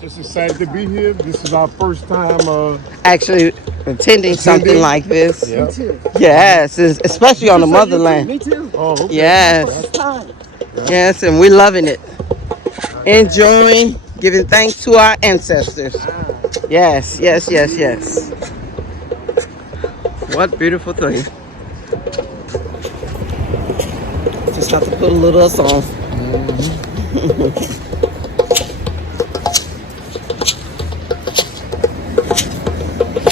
Just excited to be here. This is our first time actually attending something like this. Yeah. Me too. Yes, especially on the motherland. Me too. Oh, okay. Yes, First time. yes, and we're loving it. Enjoying, giving thanks to our ancestors. Yes, yes, yes, yes. What beautiful thing. Just have to put a little song.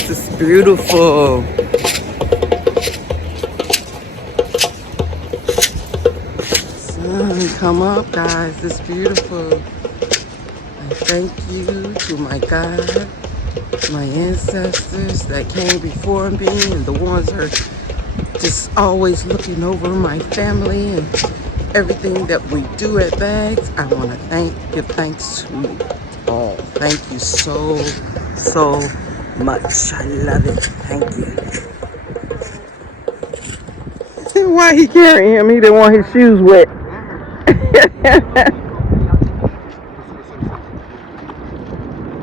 This is beautiful. Sun, come up, guys. It's beautiful. I thank you to my God, my ancestors that came before me, and the ones who are just always looking over my family and everything that we do at Bags. I want to give thanks to all. Thank you so much. I love it. Thank you. Why he carrying him? He didn't want his shoes wet.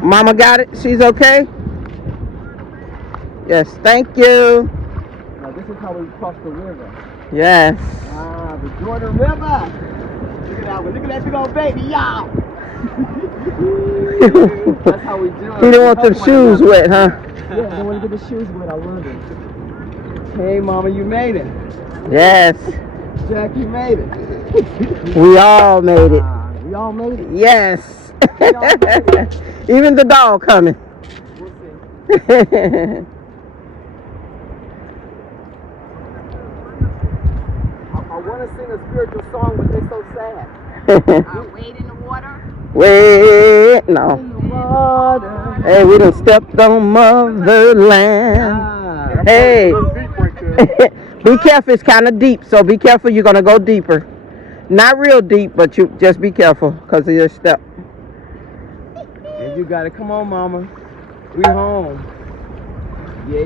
Mama got it? She's okay? Yes, thank you. Now this is how we cross the river. Yes. Ah, the Jordan River. Look at that one. Look at that big old baby, y'all. That's how we do it. He didn't want the shoes wet, huh? Yeah, I don't want to get the shoes wet. I love it. Hey, Mama, you made it. Yes. Jack, you made it. We all made it. We all made it. Yes. We all made it. Even the dog coming. We'll see. I want to sing a spiritual song, but they're so sad. Wade in the water. Wait, no. In the water. Hey, we done stepped on motherland. Ah, Hey. Deep right there. Be careful, it's kind of deep, so be careful, you're going to go deeper. Not real deep, but you just be careful because of your step. and you got it. Come on, Mama. We home. Yeah.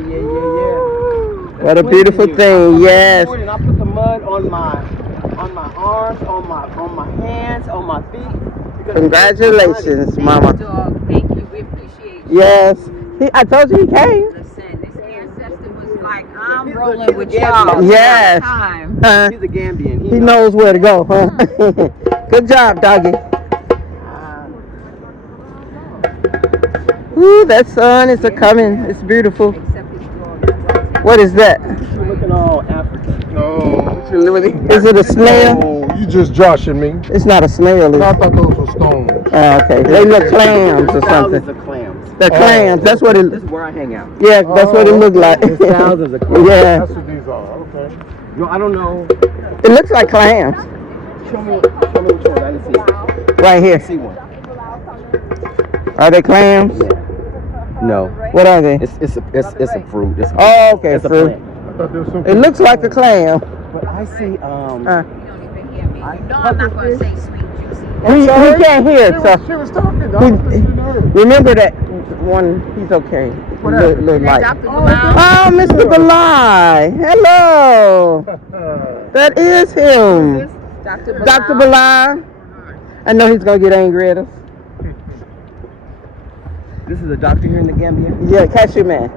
What a beautiful thing, yes. And I put the mud on my arms, on my hands, on my feet. Congratulations, Mama. Dog, thank you. We appreciate you. Yes. I told you he came. Listen, this ancestor was like, I'm He's rolling a with Gambian. y'all. Yes. Time. He's a Gambian. He knows where to go, huh? Good job, doggy. Ooh, that sun is a-coming. It's beautiful. Except his dog. What is that? You're looking all African. No. Is it a snail? Oh, you just joshing me. It's not a snail, is I it? thought those were stones. Oh, okay. They look clams or Thousands something. of clams. They're clams. That's what This it. is where I hang out. Yeah, that's what it looked like. There's thousands of clams. Yeah, That's what these are. Okay. No, I don't know. it looks like clams. Show me which one. I didn't see it. Right here. I see one. Are they clams? Yeah. No. What are they? It's a fruit. It's Oh, okay, it's a fruit. plant. I thought there was some. It looks like a clam. But I see You don't even hear me. You know I'm not going to say sweet juicy. He can't hear, so She was talking. I was listening to her. remember that one. He's okay. Look like. Dr. Bilal. Oh, Mr. Belai. Hello. That is him. Dr. Bilal. Dr. Belai. I know he's going to get angry at us. this is a doctor here in the Gambia. Yeah, cashew man.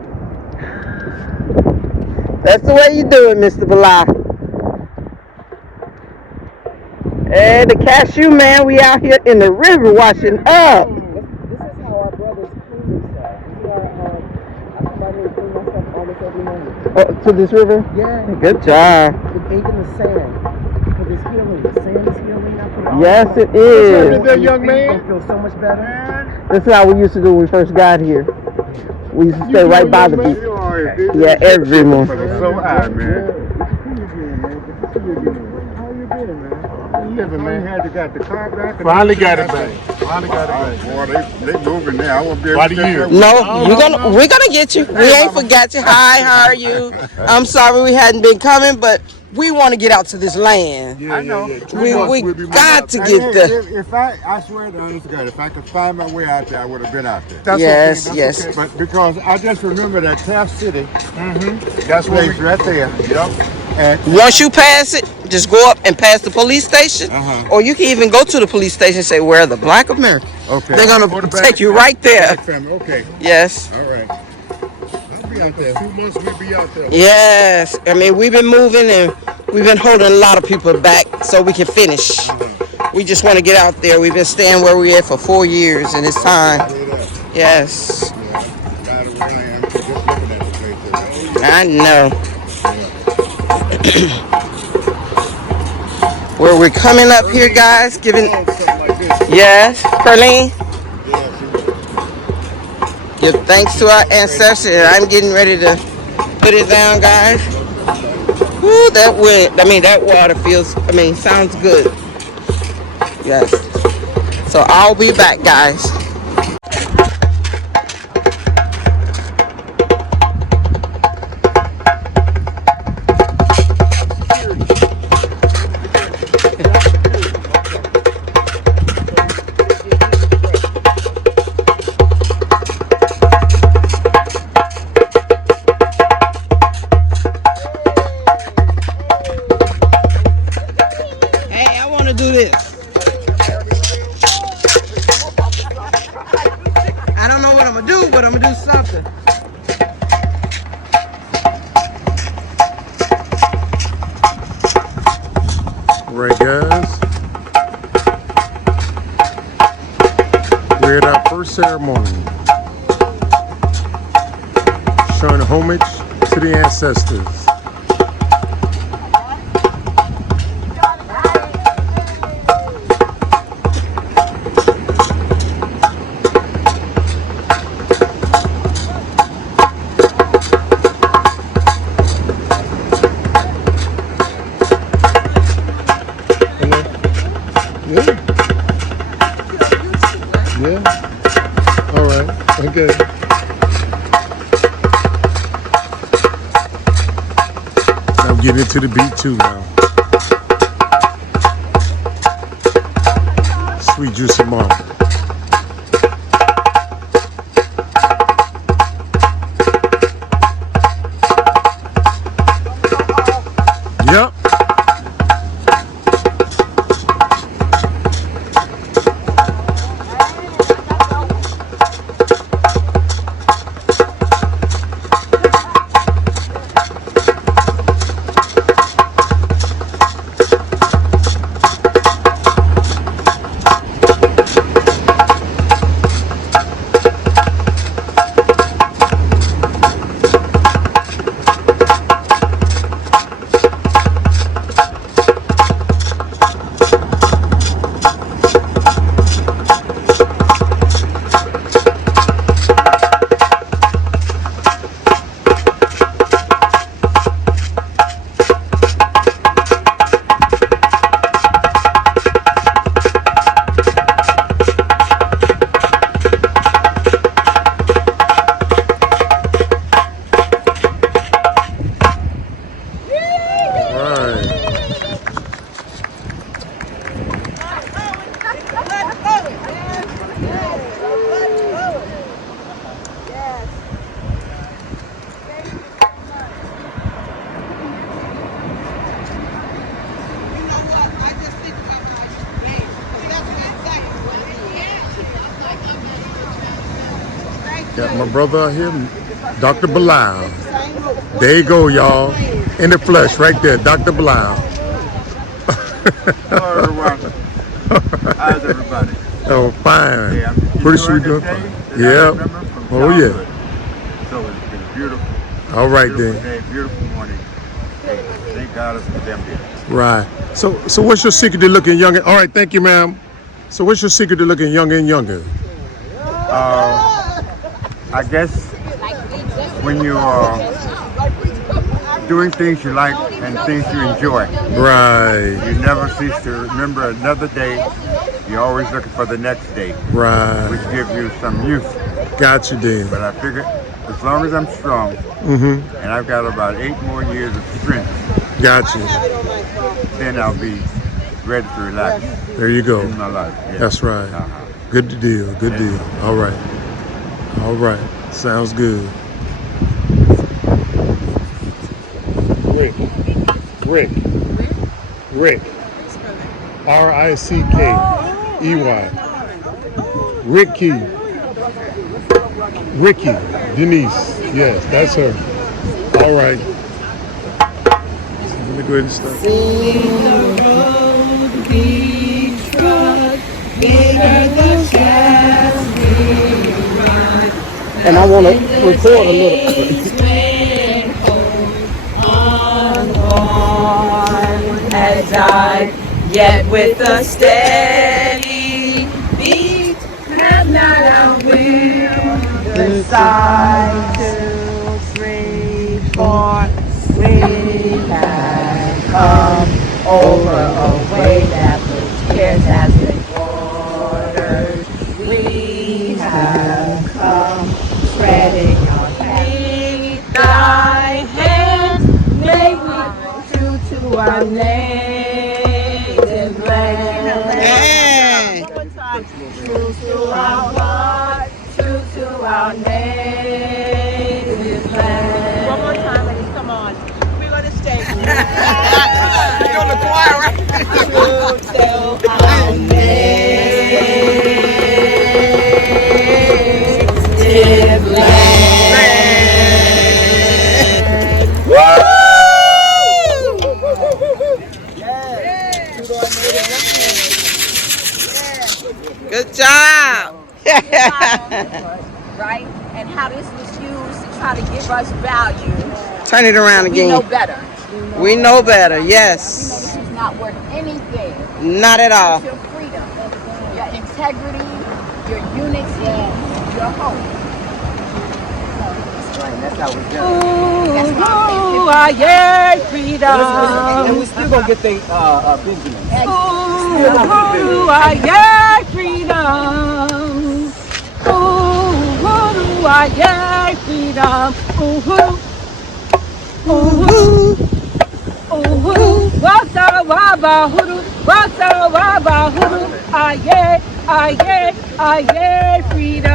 That's the way you do it, Mr. Belai. Hey, the cashew man, we out here in the river washing up. This is how our brothers clean themselves. This is how I come out here and clean myself almost every morning. To this river? Yeah. Good job. The ink in the sand. Because it's healing. The sand is healing after all. Yes, it What's happening is. there, young man? You feel so much better. This is how we used to do when we first got here. We used to stay right by the beach. Yeah, every morning. So high, man. How you been, man? Living, man. Finally got it back. Boy, they moving now. I won't be able By to the get year. there. No, we're gonna get you. We ain't forgot you. Hi, how are you? I'm sorry we hadn't been coming, but we want to get out to this land. Yeah, I know. Yeah. 2 We months we'll be got to moving out. get the. If I swear to honest God, if I could find my way out there, I would have been out there. That's Yes, okay. yes. Okay. But because I just remember that Taft City, That's where place right there. Yep. And Once you pass it, just go up and pass the police station, or you can even go to the police station and say, "Where are the Black Americans?" okay. They're gonna Or the take you right there. Black family. Okay. Yes. All right. I'll be out there. 2 months we'll be out there. Yes, I mean we've been moving and we've been holding a lot of people back so we can finish. We just want to get out there. We've been staying where we're at for 4 years and it's time. Yes, Tired of where I am. Just looking at the place. I know. Where we're coming up here, guys, giving, Something like this. yes, Perlene, Yeah, give thanks to our ancestors. And I'm getting ready to put it down, guys. Woo, that wind, that water sounds good. Yes. So I'll be back, guys. Hey, I want to do this. I don't know what I'm going to do, but I'm going to do something. Right, guys. We're at our first ceremony, showing homage to the ancestors. Yeah. All right. Okay. I'm getting into the beat too now. Sweet juicy mama. Yep. Got my brother out here, Dr. Bilal. There you go, y'all. In the flesh, right there, Dr. Bilal. Hello, everyone. How's everybody? Oh, fine. Yeah, Pretty sure you're doing fine. Yeah. Oh, yeah. So it's been beautiful. All right, Beautiful then. day, beautiful morning. Hey, thank God it's Gambia. Right. So what's your secret to looking younger? All right, thank you, ma'am. So what's your secret to looking younger and younger? I guess when you are doing things you like and things you enjoy, Right. you never cease to remember another day. You're always looking for the next day, Right. which gives you some youth. Got you, then. But I figure as long as I'm strong, and I've got about 8 more years of strength, Got you. Then I'll be ready to relax There you go. in my life. Yeah. That's right. Uh-huh. Good deal. Good deal. All right. All right. Sounds good. Rick. Rick. Rick. Rickey. Ricky. Ricky. Denise. Yes, that's her. All right. Let me go ahead and start. And I want to record a little. Has died, yet with a steady beat, have not our will. Side, 2, 3, 4. We have come over a way that was scarce as the waters. We have come treading on Thy hand may we true to our native land. True to our heart, true to our native land. One more time, ladies. Come on. We're going to stay. You're on the choir, right? True to our native land. Good job. Right? And how this was used to try to give us value. Turn it around We know again. better. We know better. We know Yes. this is not worth anything. Not at all. Your freedom, your integrity, your unity, your hope. That's how we do. That's why I'm saying yeah, freedom. And we still gonna get the Benjamin. Yeah, freedom. Yeah, freedom. Wasa waba huru, wasa waba huru. Yeah, freedom.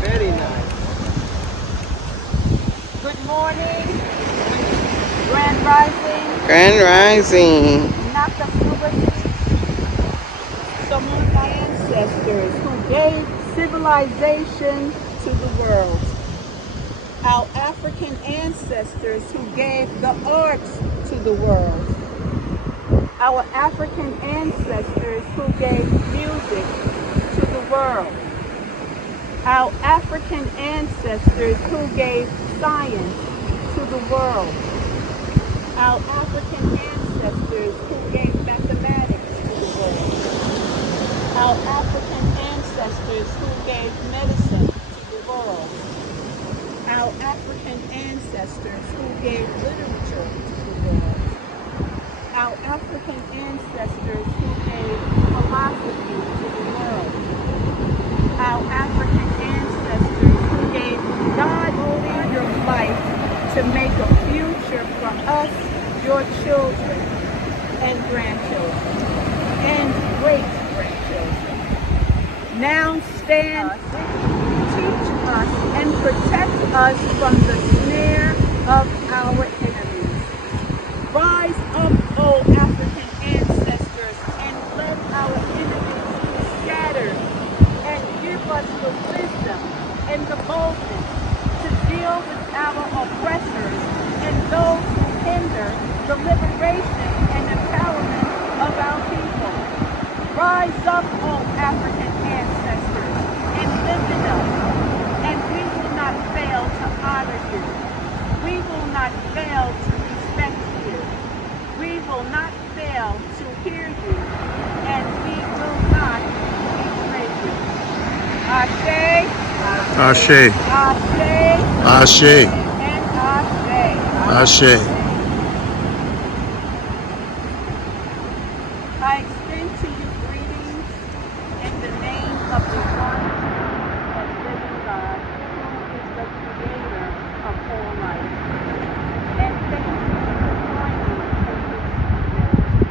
Very nice. good morning, grand rising, Grand Rising. Some of my ancestors who gave civilization to the world. Our African ancestors who gave the arts to the world. Our African ancestors who gave music to the world. Our African ancestors who gave science to the world. Our African ancestors who gave mathematics to the world. Our African ancestors who gave medicine to the world. Our African ancestors who gave literature to the world. Our African ancestors who gave philosophy to the world. Our African ancestors who gave God over your life to make a future for us, your children and grandchildren and great-grandchildren. Now stand, teach us and protect us from the snare of our enemies. Rise up, O African ancestors, and let our enemies be scattered, and give us the wisdom and the boldness to deal with our oppressors and those who hinder the liberation and empowerment Rise up, O African ancestors, and live in us, and we will not fail to honor you. We will not fail to respect you. We will not fail to hear you, and we will not betray you. Ashe, Ashe. Ashe, Ashe. and Ashe. Ashe. I extend to you greetings in the name of the one and living God, who is the creator of all life. And thank you for joining in this ministry.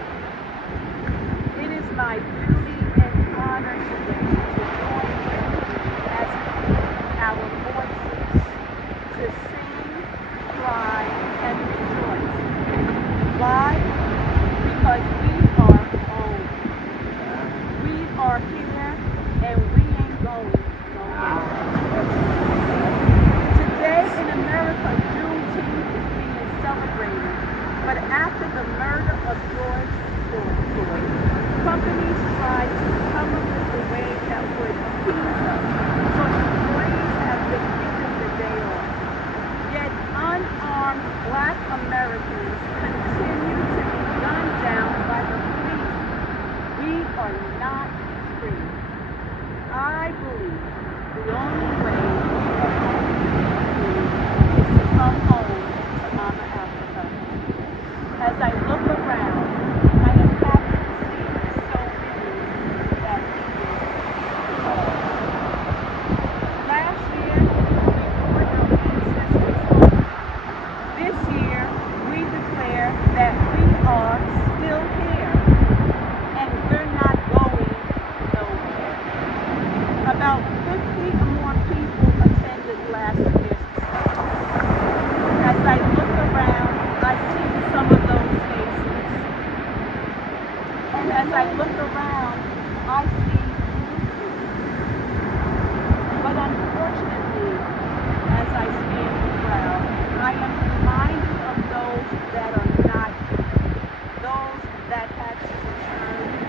It is my duty and honor today to join with you as we lift our voices to sing, cry, and rejoice. Why? Because we are home. We are here and we ain't going nowhere. Today in America, Juneteenth is being celebrated, but after the murder of George Floyd, companies tried to come up with a way that would appease us, so employees have been given the day off. Yet unarmed Black Americans continue to be gunned down by the police. We are not free. I believe the only way we are going to be free is to come home to Mama Africa. As I look around, I am happy to see so many that did all. Last year, we brought our ancestors home. This year, we declare that we are still here, and we're not going nowhere. About 50 or more people attended last year's service. As I look around, I see some of those faces. And as I look around, I see new faces. But unfortunately, as I stand in the crowd, I am reminded of those that are not here, those that had to return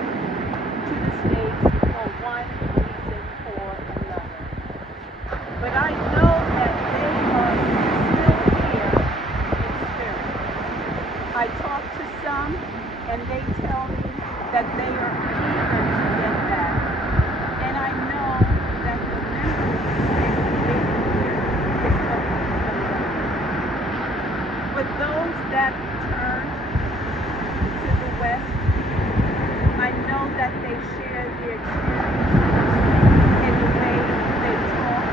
to the States for one reason or another. But I know that they are still here in spirit. I talk to some, and they tell me that they are eager to get back. And I know that the memories they create here is always the memory. With those that return to the West, I know that they share their experiences in the way they talk,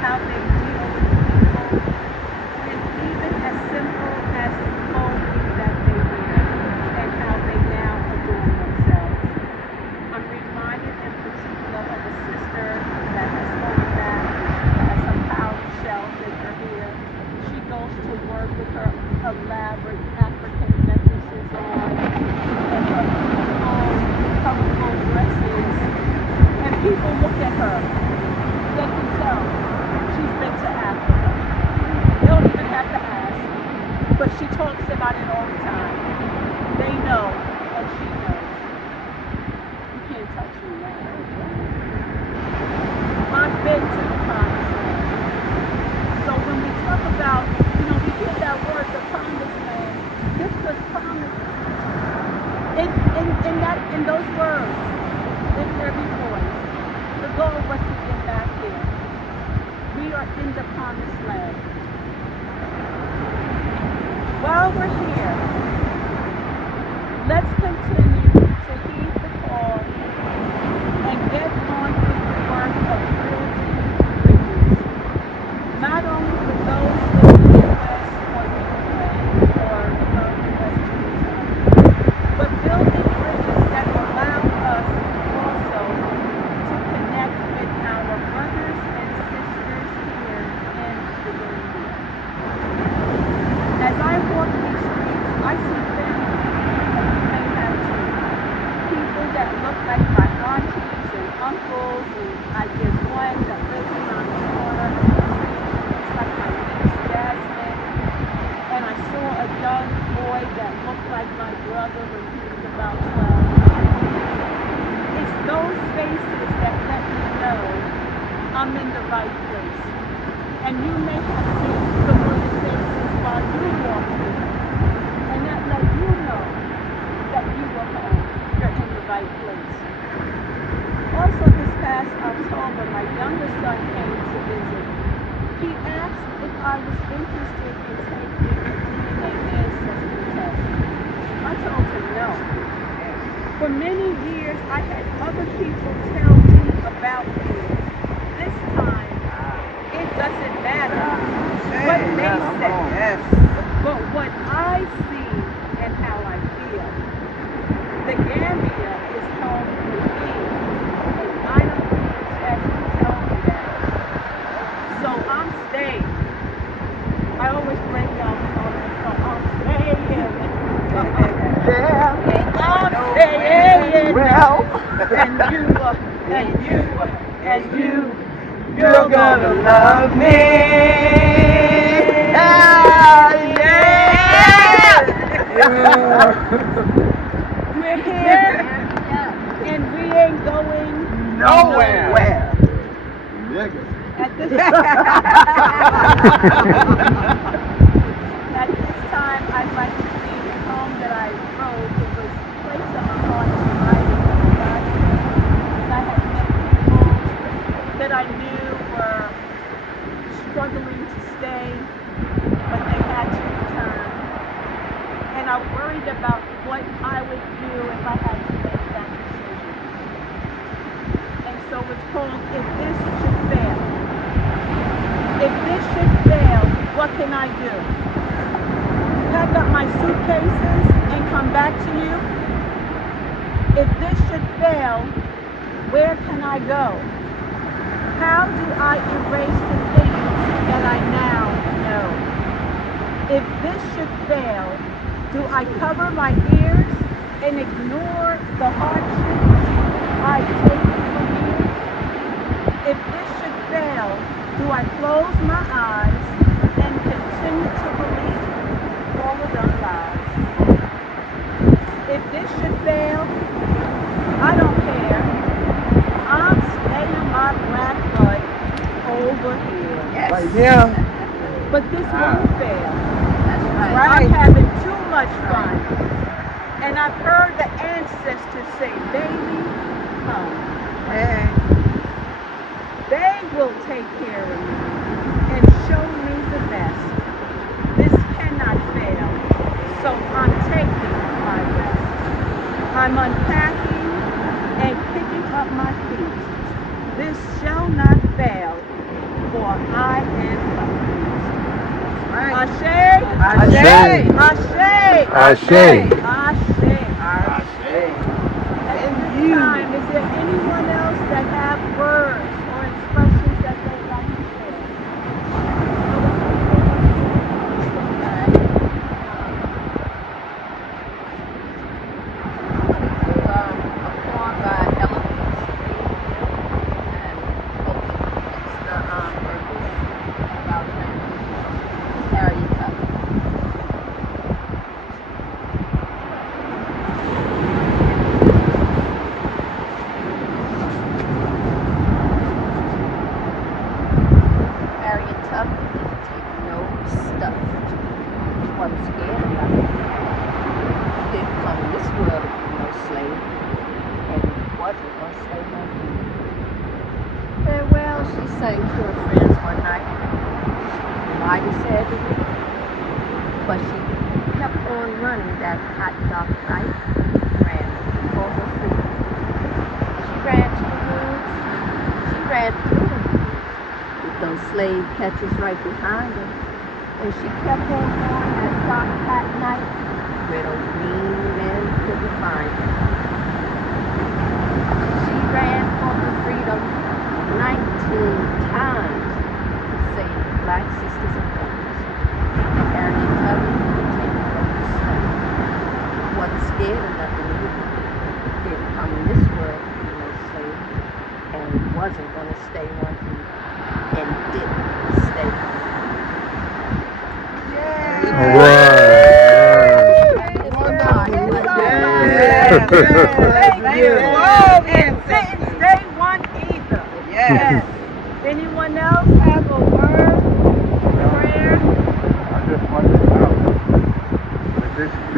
how they deal with people, and even as simple as the clothing that they wear and how they now adorn themselves. I'm reminded in particular of a sister that has gone back. She has some powder shells in her hair. She goes to work with her elaborate African necklaces on and her beautiful, colorful dresses. And people look at her. They can tell she's been to Africa. They don't even have to ask. But she talks about it all the time. They know, and she knows. You can't touch me now. I've been to the promised land. So when we talk about, we hear that word, the promised land, this was promised. In those words, in every voice, the goal was to get back there. We are in the promised land. While we're here, let's continue to heed the call and get on with the work of building bridges, not only for those living in West or Ukraine or West Jerusalem, but building bridges that allow us also to connect with our brothers and sisters here in the Gambia. As I walk these streets, I see family, and you may have too. I'm in the right place. And you may have seen familiar faces while you walk through, and that let you know that you were home. You're in the right place. Also, this past October, my younger son came to visit. He asked if I was interested in taking a DNA ancestry test. I told him no. For many years, I had other people tell me about me. This time, it doesn't matter what they say, but what I see and how I feel. The Gambia is home to me, and I don't need a test to tell me that. So I'm staying. I always break down all that, so I'm staying. Yeah, I'm staying. Well, and you're gonna love me. We're here, and we ain't going nowhere. At this time, I'd like to see the home that I wrote. It was placed on my heart to write it. And I had met people that I knew were struggling to stay, but they had to return. And I worried about what I would do if I had to make that decision. And so it's called If This Should Fail. If this should fail, what can I do? Pack up my suitcases and come back to you? If this should fail, where can I go? How do I erase the things that I now know? If this should fail, do I cover my ears and ignore the hardships I've taken for years? If this should fail, do I close my eyes and continue to believe all of them lies? If this should fail, I don't care. I'm staying my black butt over here. Yes. Right here. But this won't fail. That's right. I'm having too much fun. And I've heard the ancestors say, baby, come. Hey. They will take care of me and show me the best. This cannot fail, so I'm taking my rest. I'm unpacking and picking up my feet. This shall not fail, for I am complete. Ashe, Ashe. Ashe, Ashe. Ashe. At this time, is there anyone else that have words or expressions that they'd like to share? A poem by Ella and it's the about Harriet Tubman. Harriet Tubman didn't take no stuff. She wasn't scared of nothing. She didn't come in this world to be no slave, and wasn't going to stay no more. Farewell, she sang to her friends one night. Mighty sad to me, but she kept on running that hot, dark night, ran for her freedom. She ran to the woods, she ran through them, with those slave catchers right behind her. And she kept on going that dark, hot night, where those mean men couldn't find her. She ran for her freedom 19 times to save black sisters and brothers. Harriet Tubman didn't take no stuff. Wasn't scared of nothing either. Didn't come in this world to be no slave, and wasn't going to stay one either, and didn't stay one. All right. Thank you. And didn't stay one either. Yes. And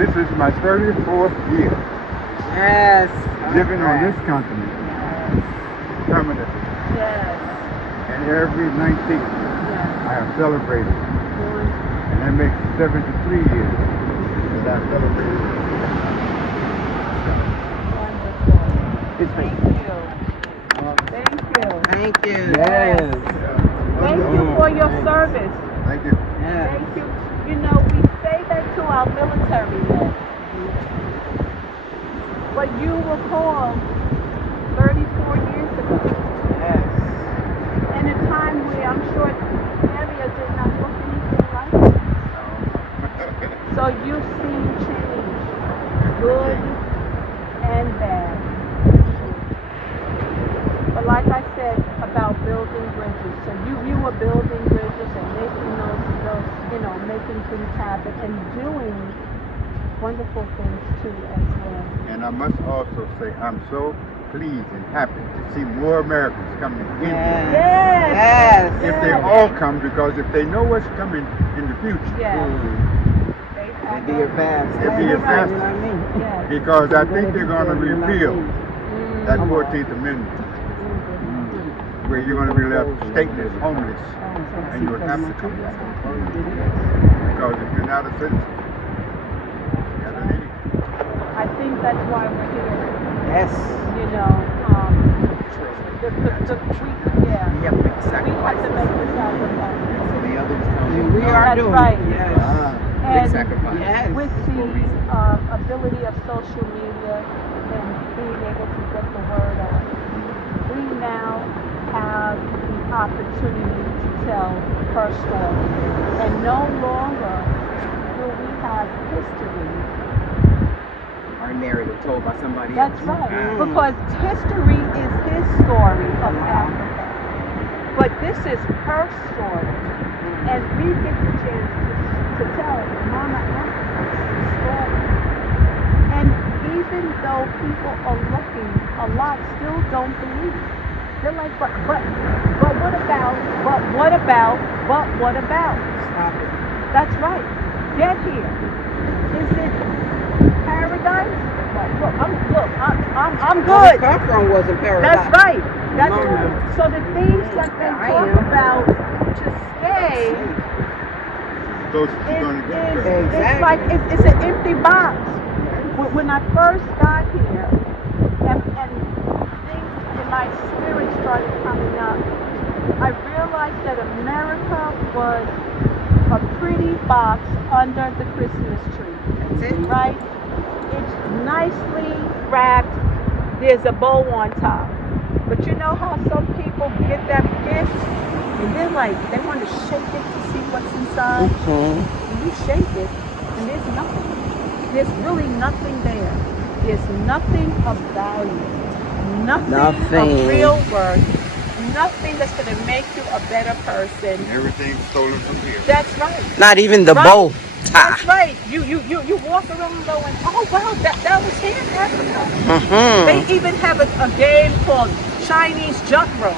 This is my 34th year Yes. living on this continent permanently. Yes. And every 19th I have celebrated. And that makes 73 years that I've celebrated. Thank you. Thank you. Thank you. Yes. Thank you for your service. Thank you. Thank you. You know, we say that to our military men. But you were called 34 years ago. Yes. In a time where I'm sure Gambia did not look anything like it. So you've seen change, good and bad. But like I said about building bridges, so you were building bridges and making those making things happen and doing wonderful things too as well. And I must also say I'm so pleased and happy to see more Americans coming in here. Yes. If they all come, because if they know what's coming in the future, It'd be advanced. it'll be advanced. Yes. Because I think they're going to repeal that 14th Amendment, where you're going to be left stateless, homeless, and you'll have to come back. Because if you're not a citizen, you're not an idiot. I think that's why we're here. Yes. You know, We have to make we have to make the sacrifice. We are That's doing right. it. Yes. And Yes. with the ability of social media and being able to get the word out, we now have the opportunity to tell her story. And no longer do we have history. Our narrative told by somebody That's else. right. Because history is his story of Africa. But this is her story. And we get the chance to tell Mama Africa's story. And even though people are looking, a lot still don't believe. They're like, but what about? But what about? Stop it. That's right. Get here. Is it paradise? I'm Where we good. come from wasn't paradise. That's right. That's No, no. so the things that they I talk am. about to stay So you're going to get is there. it's like it's an empty box. When I first got here and things in my spirit started coming up, I realized that America was a pretty box under the Christmas tree. That's it. Right? It's nicely wrapped. There's a bow on top. But you know how some people get that gift and they're like, they want to shake it to see what's inside? And you shake it and there's nothing. There's really nothing there. There's nothing of value. Nothing of real worth. Nothing that's going to make you a better person. Everything's stolen from here. That's right. Not even the bow tie. That's right. You walk around going, oh wow, that was here in Africa. They even have a game called Chinese jump rope.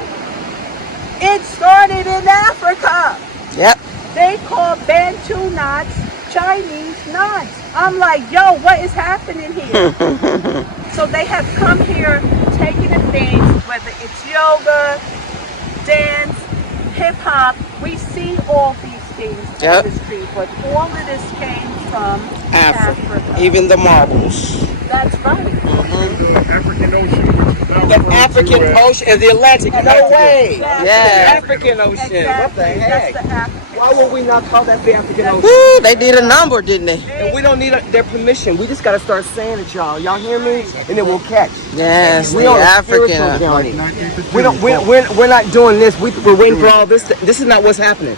It started in Africa. Yep. They call Bantu knots Chinese knots. I'm like, yo, what is happening here? So they have come here, taking the things, whether it's yoga, dance, hip hop. We see all these things on the street, but all of this came from Africa. Even the marbles. That's right. The African Ocean, which is now The referred African to as Ocean and the Atlantic. No way. Exactly. Yeah. African Ocean. Exactly. What the heck? That's the African. Why would we not call that the African Ocean? Woo, they did a number, didn't they? And we don't need their permission. We just got to start saying it, y'all. Y'all hear me? And then we'll catch. Yes, We the on a spiritual African. journey. 1952. We don't. We're not doing this. We're waiting for all this. This is not what's happening.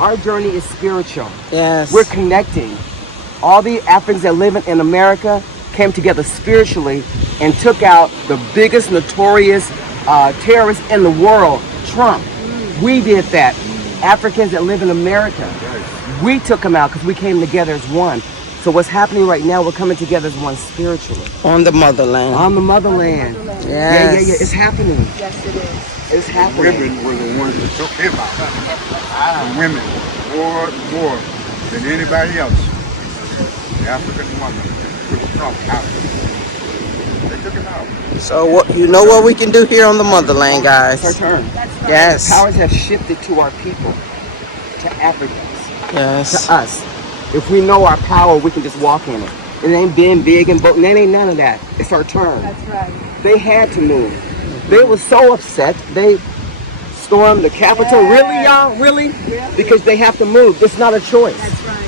Our journey is spiritual. Yes. We're connecting. All the Africans that live in America came together spiritually and took out the biggest notorious terrorist in the world, Trump. We did that. Africans that live in America, we took them out because we came together as one. So what's happening right now, we're coming together as one spiritually. On the motherland. On the motherland. Yes. Yeah. It's happening. Yes, it is. It's happening. Women were the ones that took him out. The women more than anybody else. the African woman took Trump out. They took him out. So what you know what we can do here on the motherland, guys? It's our turn. Yes. Powers have shifted to our people, to Africans, Yes. to us. If we know our power, we can just walk in it. It ain't being big and voting. It ain't none of that. It's our turn. That's right. They had to move. They were so upset. They stormed the Capitol. Yes. Really, y'all? Really? Because they have to move. It's not a choice. That's right.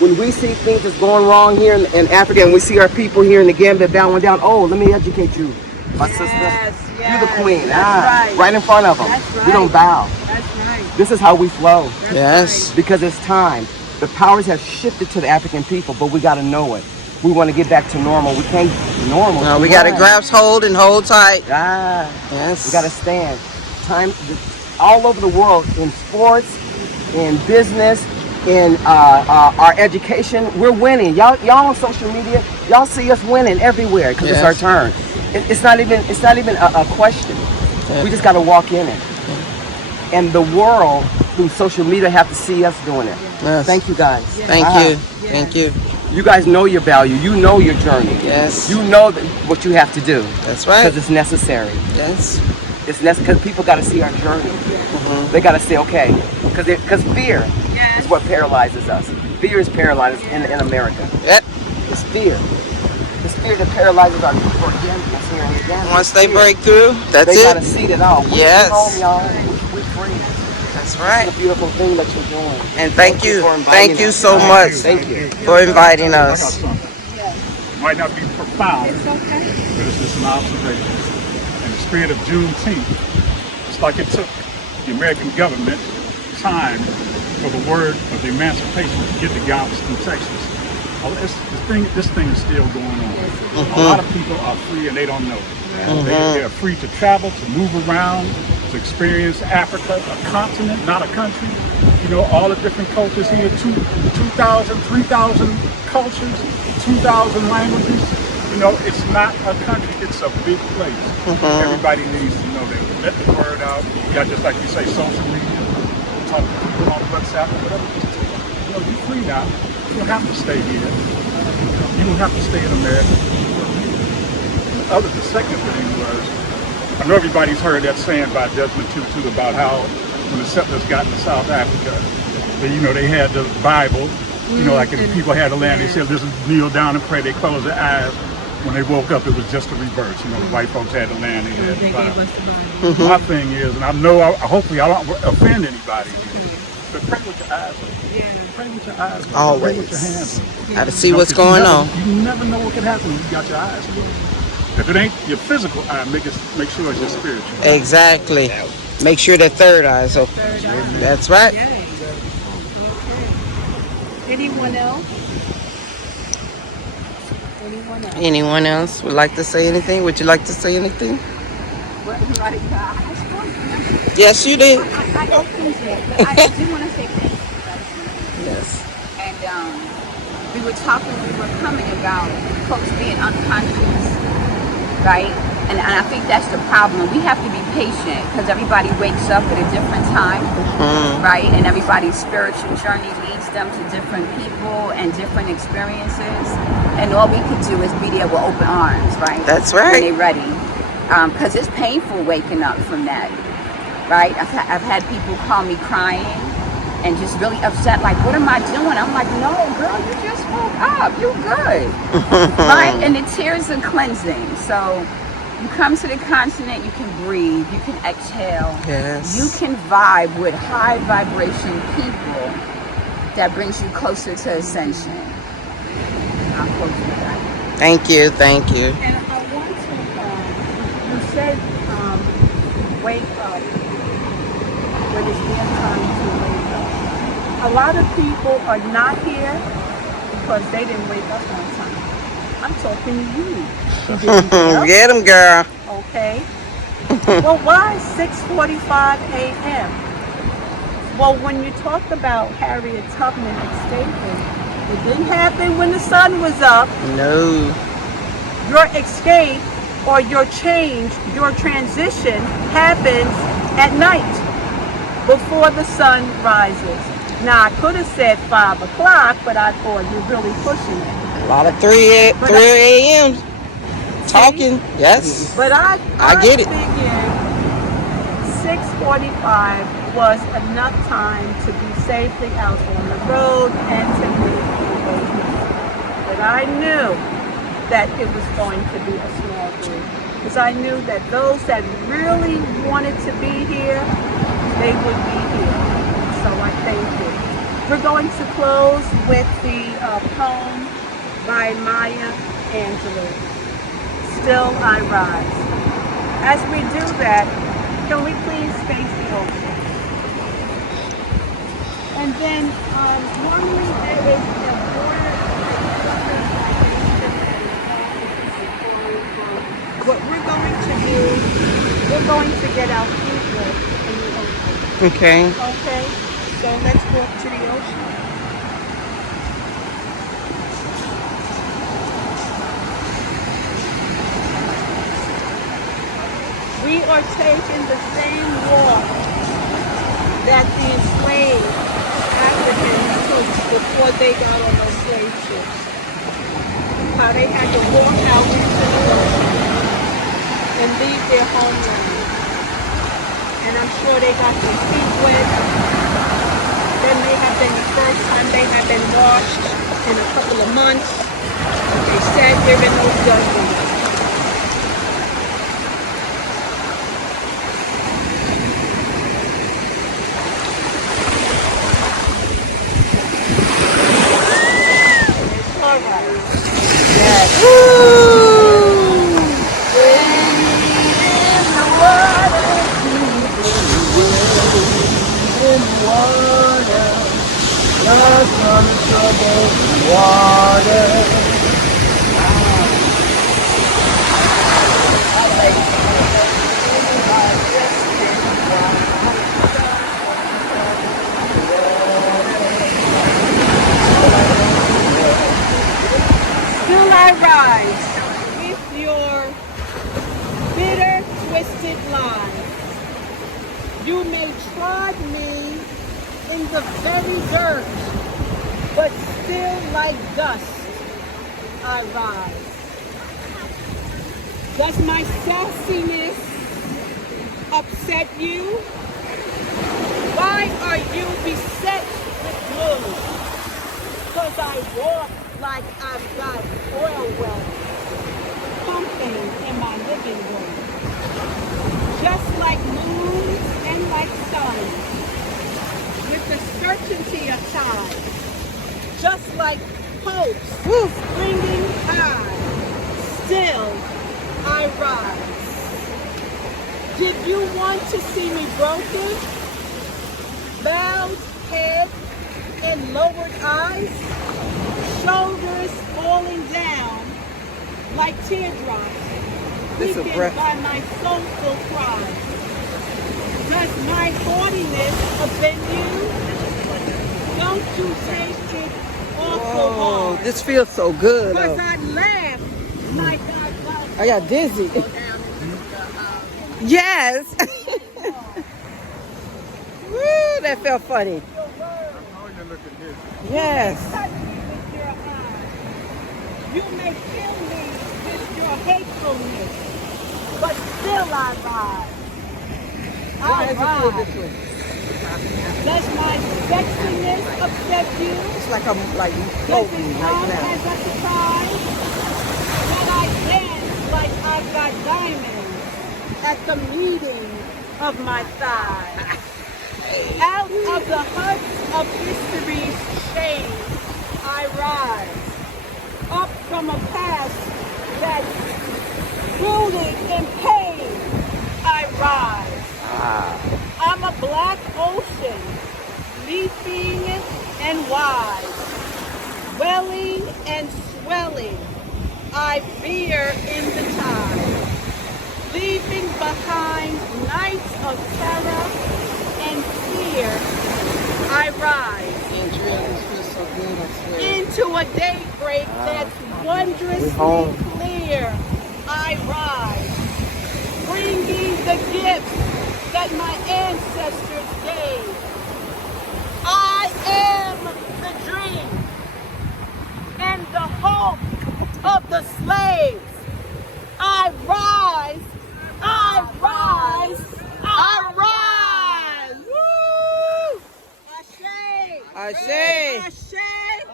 When we see things that's going wrong here in Africa, and we see our people here in the Gambia bowing down, oh, let me educate you, my sister. Yes, You're the queen. That's Right in front of them. That's right. We don't bow. That's right. This is how we flow. That's Yes. Because it's time. The powers have shifted to the African people, but we got to know it. We want to get back to normal. We can't normal. No, we got to grasp hold and hold tight. Yes. We Yes. got to stand. Time all over the world, in sports, in business, in our education, we're winning. Y'all on social media, y'all see us winning everywhere because it's our Yes. turn. It's not even a question. Yeah. We just got to walk in it. And the world through social media have to see us doing it. Yes. Thank you guys. Thank you. Thank you. You guys know your value. You know your journey. Yes. You know what you have to do That's right. because it's necessary. Yes. It's necessary because people got to see our journey. They got to say, okay, because fear is what paralyzes us. Fear is paralyzed in America. Yep. It's fear. It's fear that paralyzes our people again. Here and again. Once they break through, that's They got to it. see that, oh, we're Yes. home, y'all. We're free. That's right. It's a beautiful thing that you're doing. And thank you. for inviting Thank you us. so much Thank you. for inviting I got us. something. Might not be profound, but it's just an observation. In the spirit of Juneteenth, it's like it took the American government time for the word of the emancipation to get to Galveston, Texas. This thing is still going on. A lot of people are free and they don't know it. They are free to travel, to move around, to experience Africa, a continent, not a country. You know, all the different cultures here, 2,000, 3,000 cultures, 2,000 languages. You know, it's not a country, it's a big place. Everybody needs to know that. Let the word out. You got, just like you say, social media, talk to people on WhatsApp or whatever. You know, you're free now. You don't have to stay here. You don't have to stay in America. The second thing was, I know everybody's heard that saying by Desmond Tutu about how when the settlers got into South Africa, they had the Bible, like if people had the land, they said, just kneel down and pray, they closed their eyes. When they woke up, it was just the reverse. The white folks had the land, they had the Bible. My thing is, and I know, hopefully I don't offend anybody, but pray with your eyes open. Pray with your eyes open. Always. Pray with your hands open. Got to see what's going on. You never know what could happen when you got your eyes open. If it ain't your physical eye, make sure it's your spiritual. Exactly. Make sure that third eye is open. That's right. Anyone else? Anyone else? Anyone else would like to say anything? Would you like to say anything? Yes, you did. I do want to say thank you. Yes. And we were coming about folks being unconscious, right? And I think that's the problem. We have to be patient because everybody wakes up at a different time, right? And everybody's spiritual journey leads them to different people and different experiences. And all we can do is be there with open arms, right? That's right. When they're ready. Because it's painful waking up from that, right? I've had people call me crying and just really upset, like, what am I doing? I'm like, no, girl, you just woke up. You good, right? And the tears are cleansing. So you come to the continent, you can breathe, you can exhale. Yes. You can vibe with high vibration people that brings you closer to ascension. I'll close with that. Thank you. Thank you. And I want to, you said, wake up when it's their time to wake up. A lot of people are not here because they didn't wake up on time. I'm talking to you. You didn't get up, Get him, girl. okay? Well, why 6:45 a.m.? Well, when you talked about Harriet Tubman escaping, it didn't happen when the sun was up. No. Your escape or your change, your transition happens at night before the sun rises. Now, I could have said 5 o'clock, but I thought you're really pushing it. lot of 3 a.m. talking. Yes. But I get it. figured 6:45 was enough time to be safely out on the road and to make arrangements. But I knew that it was going to be a small group, because I knew that those that really wanted to be here, they would be here. So I thank you. We're going to close with the poem by Maya Angelou, Still I Rise. As we do that, can we please face the ocean? And then normally there is a water. What we're going to do, we're going to get our feet wet in the ocean. Okay. Okay? So let's walk to the ocean. We are taking the same walk that the enslaved Africans took before they got on those slave ships. How they had to walk out into the ocean and leave their homeland. And I'm sure they got their feet wet. That may have been the first time they have been washed in a couple of months. They sat there in those dozens. Still I rise with your bitter, twisted lies. You may trod me in the very dirt, but still like dust I rise. Does my sassiness upset you? Why are you beset with blue? Because I walk like I've got oil wells pumping in my living room. Just like moons and like suns, with the certainty of time. Just like hopes springing high, still I rise. Did you want to see me broken? Bowed head and lowered eyes? Shoulders falling down like teardrops, weakened by my soulful cries. Does my haughtiness offend you? Don't you taste it awful hard? This feels so good. Because I laugh like I got dizzy. Yes. Woo, that felt funny. Yes. You may kill me with your hatefulness, but still I rise. I rise. Does my sexiness upset you? It's like I'm like Does it floating come right now. as a surprise that I dance like I've got diamonds at the meeting of my thigh? Out of the huts of history's shame, I rise. Up from a past that's rooted in pain, I rise. I'm a black ocean, leaping and wide, welling and swelling, I veer in the tide, leaving behind nights of terror and fear, I rise. Into a daybreak that's wondrously clear, I rise, bringing the gifts that my ancestors gave. I am the dream, and the hope of the slaves. I rise, I rise, I rise. Woo! Ashe.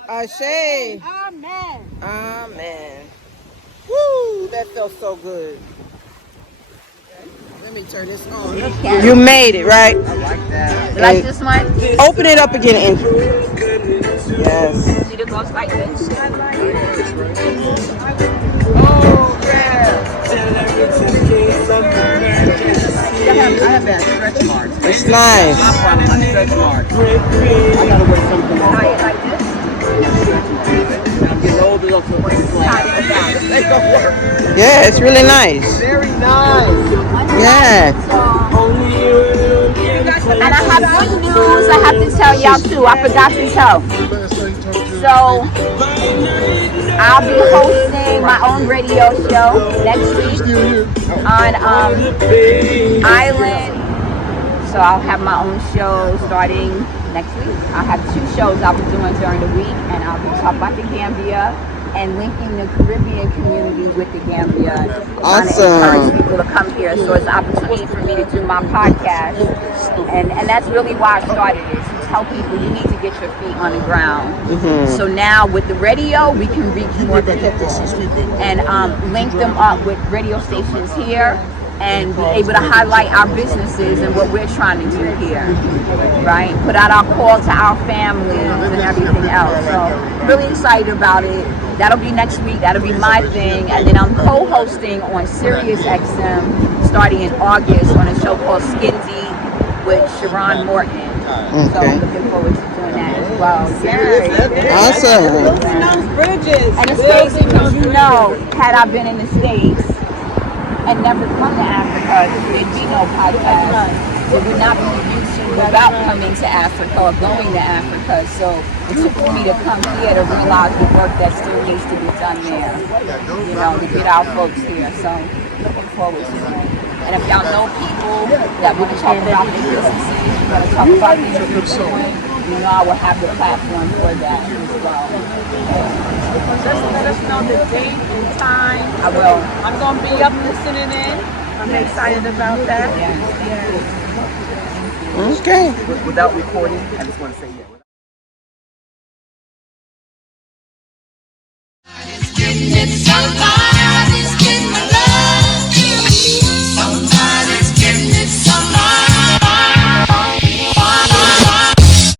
Ashe. Amen. Amen. Woo! That felt so good. Let me turn this on. You made it, right? I like that. You like this one? Open it up again, Andrew. Yes. See, it goes like this. Oh, yeah. I have that stretch marks. It's nice. My problem, my stretch marks. I gotta wear something else. Tie it like this. I'm getting older, so it's like, they don't work. Yeah, it's really nice. Very nice. Yeah. And I have good news I have to tell y'all too. I forgot to tell. So I'll be hosting my own radio show next week on Island. So I'll have my own show starting next week. I'll have 2 shows I'll be doing during the week, and I'll be talking about the Gambia and linking the Caribbean community with the Gambia. Trying to encourage people to come here. So it's an opportunity for me to do my podcast. And that's really why I started it, to tell people you need to get your feet on the ground. So now with the radio, we can reach more people and link them up with radio stations here and be able to highlight our businesses and what we're trying to do here, right? Put out our call to our families and everything else. So really excited about it. That'll be next week. That'll be my thing. And then I'm co-hosting on Sirius XM starting in August on a show called Skin Deep with Sharon Morton. So I'm looking forward to doing that as well. Awesome. And it's crazy because had I been in the States and never come to Africa, there'd be no podcast. It would not be YouTube without coming to Africa or going to Africa. So it took me to come here to realize the work that still needs to be done there, to get our folks here. So looking forward to it. And if y'all know people that want to talk about their businesses, you want to talk about things that you're doing, I will have the platform for that as well. Just let us know the date and time. I will. I'm going to be up listening in. I'm excited about that. Okay. Without recording, I just want to say yeah. Somebody